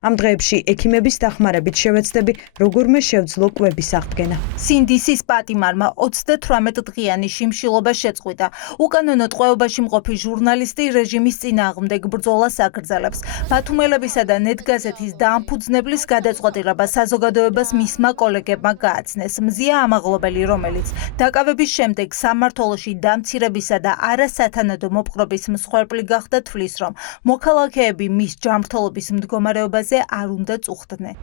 Am დღეებში ექიმების დახმარებით შევეცდები, როგორმე შევძლო კვების აღდგენა. სინდისის პატიმარმა 38 დღიანი შიმშილობა შეწყვიტა. უკანონო ტყვეობაში მყოფი ჟურნალისტი რეჟიმის წინააღმდეგ ბრძოლას აგრძელებს. ბათუმელებისა და ნეტგაზეთის დაამფუძნებლის გადაწყვეტილება საზოგადოებას მისმა კოლეგებმა გააცნეს. მზია ამაღლობელი, რომელიც დაკავების შემდეგ სამმართველოში დამცირებისა და არასათანადო მოპყრობის მსხვერპლი გახდა, თვლის, რომ მოქალაქეები მის ჯანმრთელობის მდგომარეობაზე არ უნდა წუხდნენ.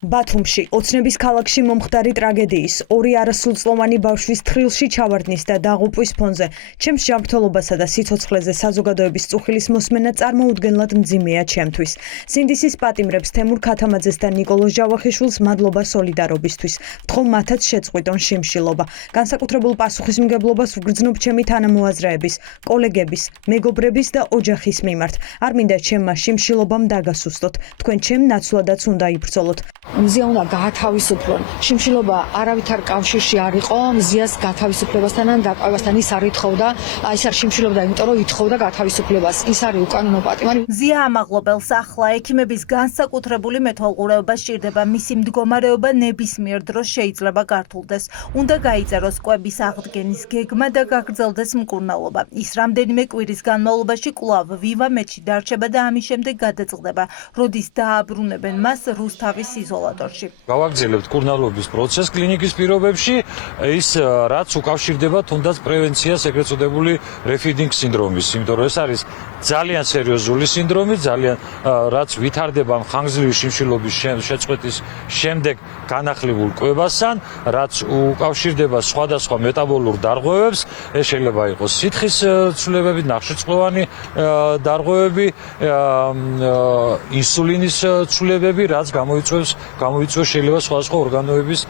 ბათუმში, ოცნების ქალაქში მომხდარი ტრაგედიის, ორი არასრულწლოვანი ბავშვის თხრილში ჩავარდნის და დაღუპვის ფონზე, ჩემს ჯანმრთელობასა და სიცოცხლეზე საზოგადოების წუხილის მოსმენა წარმოუდგენლად მძიმეა ჩემთვის. სინდისის პატიმრებს თემურ ქათამაძეს და ნიკოლოზ ჯავახიშვილს მადლობა სოლიდარობისთვის. ვთხოვ მათაც შეწყვიტონ შიმშილობა. განსაკუთრებულ პასუხისმგებლობას ვგრძნობ ჩემი თანამოაზრეების, კოლეგების, მეგობრების და ოჯახის მიმართ. არ მინდა ჩემმა შიმშილობამ დაგასუსტოთ. თქვენ ჩემ ნაცვლადაც უნდა იბრძოლოთ. მზია უნდა გაათავისუფლონ. შიმშილობა არავითარ კავშირში არ იყო მზიას გათავისუფლებასთან ან დაკავებასთან. ის არ ითხოვდა, ის არ შიმშილობდა, იმიტომ რომ ითხოვდა გათავისუფლებას. ის არის უკანონო პატიმარი. მზია ამაღლობელს ახლა ექიმების განსაკუთრებული მეთვალყურეობა სჭირდება. მისი მდგომარეობა ნებისმიერ დროს შეიძლება გართულდეს. უნდა გაიწეროს კვების აღდგენის გეგმა და გაგრძელდეს მკურნალობა. ის რამდენიმე კვირის განმავლობაში კვლავ ვივა მეტში დარჩება და ამის შემდეგ გადაწყდება, როდის დააბრუნებენ მას რუსთავის იზოლატორში. გავაგრძელებთ მკურნალობის პროცესს კლინიკის პირობებში, ის რაც უკავშირდება თუნდაც პრევენციას, ეგრეთ წოდებული რეფიდინგ სინდრომის, იმიტომ რომ ეს არის ძალიან სერიოზული სინდრომი, ძალიან რაც ვითარდება ხანგრძლივი შიმშილობის შეწყვეტის შემდეგ განახლებულ კვებასთან, რაც უკავშირდება სხვადასხვა მეტაბოლურ დარღვევებს, ეს შეიძლება იყოს სითხის ცვლილებები, ნახშირწყლოვანი დარღვევები, ინსულინის ცვლილებები, რაც გამოიწვევს შეიძლება სხვადასხვა ორგანოების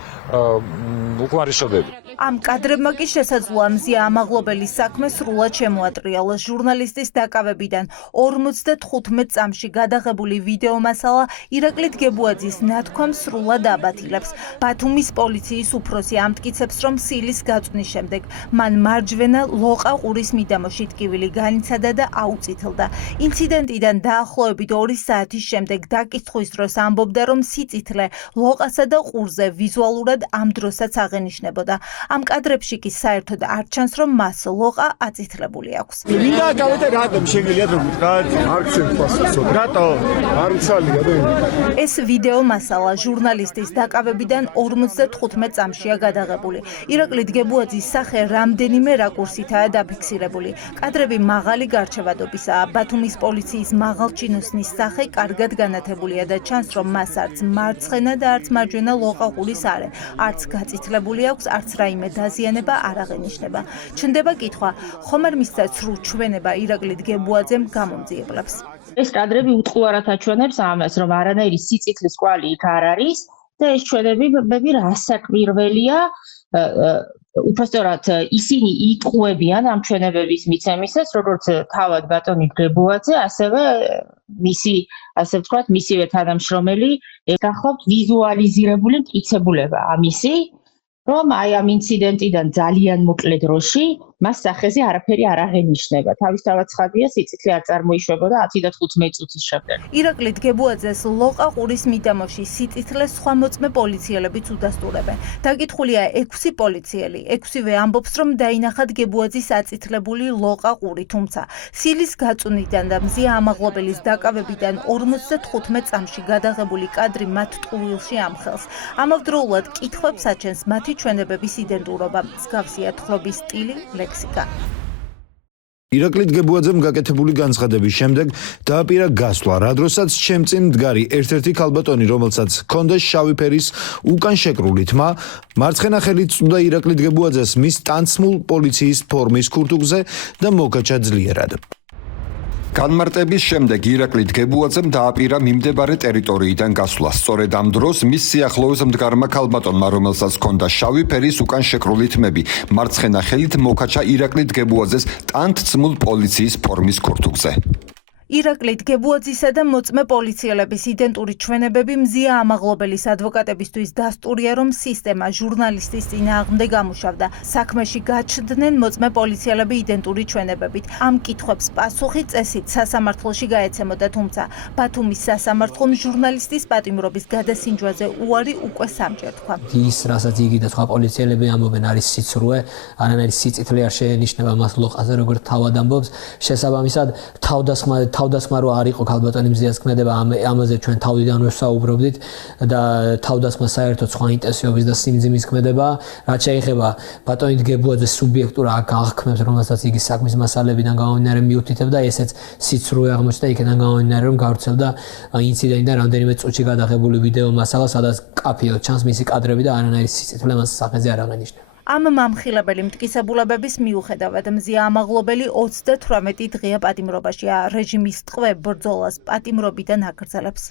უკმარისობები. ამ კადრებმა კი შესაძლოა მზია ამაღლობელის საქმე სრულად შემოატრიალოს. ჟურნალისტის დაკავებიდან 55 წამში გადაღებული ვიდეო მასალა ირაკლი დგებუაძის ნათქვამს სრულად აბათილებს. ბათუმის პოლიციის უფროსი ამტკიცებს, რომ სილის გაწვნის შემდეგ მან მარჯვენა ლოყა-ყურის მიდამოში ტკივილი განიცადა და აუწითლდა. ინციდენტიდან დაახლოებით 2 საათის შემდეგ დაკითხვის დროს ამბობდა, რომ სიწითლე ლოყასა და ყურზე ვიზუალურად ამ დროსაც აღენიშნებოდა. ამ კადრებში კი საერთოდ არ ჩანს, რომ მას ლოყა აწითლებული აქვს. მინდა გავეთე რატომ შეგიძლია რომ ვთქვათ? არ გცემთ პასუხს. რატო? არ მცალია და ეს ვიდეო მასალა ჟურნალისტის დაკავებიდან 55 წამშია გადაღებული. ირაკლი დგებუაძის სახე რამდენიმე რაკურსითაა დაფიქსირებული. კადრები მაღალი გარჩევადობისაა. ბათუმის პოლიციის მაღალჩინოსნის სახე კარგად განათებულია და ჩანს, რომ მას არც მარცხენა და არც მარჯვენა ლოყა-ყურის არე, არც გაწითლებული აქვს, არც რაიმე დაზიანება არ აღენიშნება. ჩნდება კითხვა, ხომ არ მისცა ცრუ ჩვენება ირაკლი დგებუაძემ გამომძიებლებს. ეს კადრები უწყლარად აჩვენებს ამას, რომ არანაირი სიწითლის კვალი იქ არ არის და ეს ჩვენებები რასაკვირველია, უпростоრად ისინი იტყუებიან ამ ჩვენებების მიცემისას, როგორც თავად ბატონი დგებუაძე, ასევე მისი, ასე ვთქვათ, მისივე თანამშრომელი, გახლავთ ვიზუალიზირებული მტკიცებულება ამისი, რომ აი ამ ინციდენტიდან ძალიან მოკლე დროში მას სახეზე არაფერი არ აღენიშნება. თავისთავად ცხადია, სიწითლე არ წარმოიშვებოდა 10 და 15 წუთის შემდეგ. ირაკლი დგებუაძეს ლოყა-ყურის მიდამოში სიწითლე სხვა მოწმე პოლიციელებიც უდასტურებენ. დაკითხულია 6 პოლიციელი. 6-ვე ამბობს, რომ დაინახა დგებუაძის აწითლებული ლოყა-ყური, თუმცა სილის გაწვნიდან და მზია ამაღლობელის დაკავებიდან 55 წამში გადაღებული კადრი მათ ტყუილში ამხელს. ამავდროულად კითხვებს აჩენს მათი ჩვენებების იდენტურობა, მსგავსია თხრობის სტილი, ლექსიკა. ირაკლი დგებუაძემ გაკეთებული განცხადების შემდეგ დააპირა გასვლა, რა დროსაც ჩემ წინ მდგარი ერთ-ერთი ქალბატონი, რომელსაც ჰქონდა შავი ფერის უკან შეკრული თმა, მარცხენა ხელით წვდა ირაკლი დგებუაძეს მის ტანცმულ პოლიციის ფორმის ქურთუგზე და მოკაჭა ძლიერად. განმარტების შემდეგ ირაკლი დგებუაძემ დააპირა მიმდებარე ტერიტორიიდან გასვლა. სწორედ ამ დროს მის სიახლოვეს მდგარმა ქალბატონმა, რომელსაც ჰქონდა შავი ფერის უკან შეკრული თმები, მარცხენა ხელით მოკაჭა ირაკლი დგებუაძეს ტანცმულ პოლიციის ფორმის ქურთუგზე. ირაკლი გებუაძისა და მოწმე პოლიციელების იდენტური ჩვენებები მზია ამაღლობელის ადვოკატებისთვის დასტურია, რომ სისტემა ჟურნალისტის წინააღმდეგ გამუშავდა. საქმეში გაჩნდნენ მოწმე პოლიციელები იდენტური ჩვენებებით. ამ კითხვებს პასუხი წესით სასამართლოში გაეცემოდა, თუმცა ბათუმის სასამართლომ ჟურნალისტის პატიმრობის გადასინჯვაზე უარი უკვე სამჯერ თქვა. ის, რასაც იგი და სხვა პოლიციელები ამბობენ, არის სიცრუე, არანაირი სიწითლე არ შეენიშნება მას ლოყაზე, როგორც თავად ამბობს. შესაბამისად, თავდასხმა რო არ იყო ქალბატონი მზიას ქმედება, ამაზე ჩვენ თავდიდანვე ვსაუბრობდით და თავდასხმა საერთოდ სხვა ინტენსივობის და სიმძიმის ქმედება, რაც შეეხება ბატონი გებუაძეს სუბიექტურ აღქმებს, რომელსაც იგი საქმის მასალებიდან გამომდინარე მიუთითებდა, ესეც სიცრუე აღმოჩნდა იქიდან გამომდინარე, რომ გავრცელდა ინციდენტი და რამდენიმე წუთში გადაღებული ვიდეო მასალა, სადაც კაფეოდ ჩანს მისი კადრები და არანაირი სიწითლე მას სახეზე არ აღენიშნება. ამ მამხილებელი მტკიცებულებების მიუხედავად მზია ამაღლობელი 38 დღეა პატიმრობაშია. რეჟიმის ტყვე ბრძოლას პატიმრობიდან აგრძელებს.